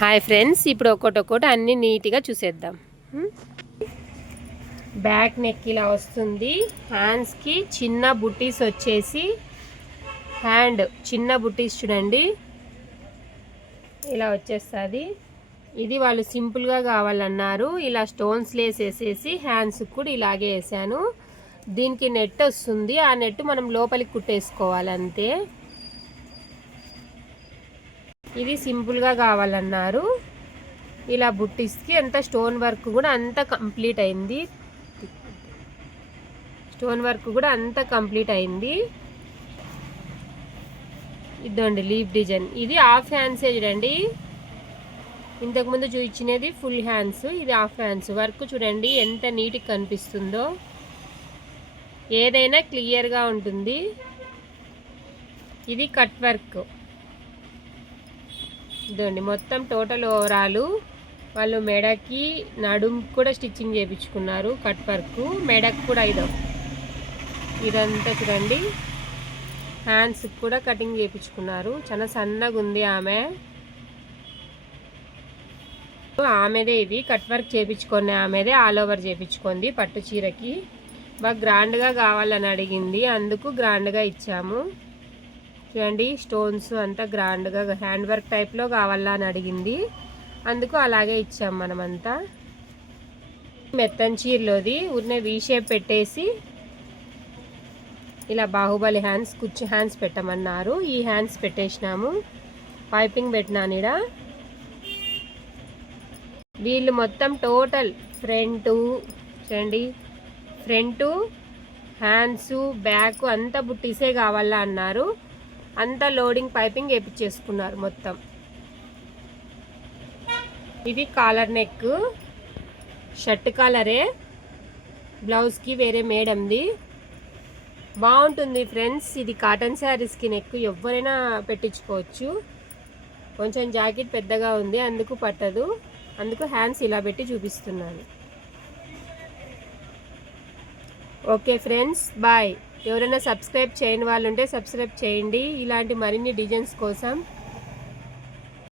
Hi friends, ఇప్పుడు ఒక్కొక్కటి అన్ని నీట్గా చూసేద్దాం. బ్యాక్ నెక్ ఇలా వస్తుంది. హ్యాండ్స్కి చిన్న బుట్టీస్ వచ్చేసి హ్యాండ్ చిన్న బుట్టీస్ చూడండి ఇలా వచ్చేస్తుంది. ఇది వాళ్ళు సింపుల్గా కావాలన్నారు. ఇలా స్టోన్స్ వేసేసి హ్యాండ్స్ కూడా ఇలాగే వేసాను. దీనికి నెట్ వస్తుంది. ఆ నెట్ మనం లోపలికి కుట్టేసుకోవాలి అంతే. ఇది సింపుల్గా కావాలన్నారు. ఇలా బుట్టీస్కి అంత స్టోన్ వర్క్ కూడా అంత కంప్లీట్ అయింది. ఇదండి లీఫ్ డిజైన్. ఇది హాఫ్ హ్యాండ్స్ చూడండి. ఇంతకుముందు చూపించినది ఫుల్ హ్యాండ్స్, ఇది హాఫ్ హ్యాండ్స్. వర్క్ చూడండి ఎంత నీట్గా కనిపిస్తుందో. ఏదైనా క్లియర్గా ఉంటుంది. ఇది కట్ వర్క్. ఇదండి మొత్తం టోటల్ ఓవరాల్ వాళ్ళు మెడకి నడుము కూడా స్టిచ్చింగ్ చేయించుకున్నారు. కట్ వర్క్ మెడకు కూడా ఇదంతా చూడండి. హ్యాండ్స్ కూడా కటింగ్ చేయించుకున్నారు. చాలా సన్నగా ఉంది ఆమెదే. ఇది కట్ వర్క్ చేయించుకొని ఆమెదే ఆల్ ఓవర్ చేయించుకుంది. పట్టు చీరకి బాగా గ్రాండ్గా కావాలని అడిగింది, అందుకు గ్రాండ్గా ఇచ్చాము. చూడండి స్టోన్స్ అంతా గ్రాండ్గా హ్యాండ్ వర్క్ టైప్లో కావాలని అడిగింది, అందుకు అలాగే ఇచ్చాము మనమంతా. మెత్తన్ చీరలోది ఊరినే వీ షేప్ పెట్టేసి ఇలా బాహుబలి హ్యాండ్స్ కుచ్చు హ్యాండ్స్ పెట్టమన్నారు. ఈ హ్యాండ్స్ పెట్టేసినాము. పైపింగ్ పెట్టినాను ఇక్కడ. వీళ్ళు మొత్తం టోటల్ ఫ్రంట్ చూడండి, ఫ్రంట్ హ్యాండ్స్ బ్యాక్ అంతా బుట్టీసే కావాలా అన్నారు. అంతా లోడింగ్ పైపింగ్ వేయించేసుకున్నారు మొత్తం. ఇది కాలర్ నెక్, షర్ట్ కాలరే, బ్లౌజ్కి వేరే మేడంది. బాగుంటుంది ఫ్రెండ్స్. ఇది కాటన్ శారీస్కి నెక్ ఎవరైనా పెట్టించుకోవచ్చు. కొంచెం జాకెట్ పెద్దగా ఉంది, అందుకు పట్టదు. అందుకు హ్యాండ్స్ ఇలా పెట్టి చూపిస్తున్నాను. Okay friends, bye. ఎవరైనా సబ్స్క్రైబ్ చేయని వాళ్ళు ఉంటే సబ్స్క్రైబ్ చేయండి. ఇలాంటి మరిన్ని డిజైన్స్ కోసం.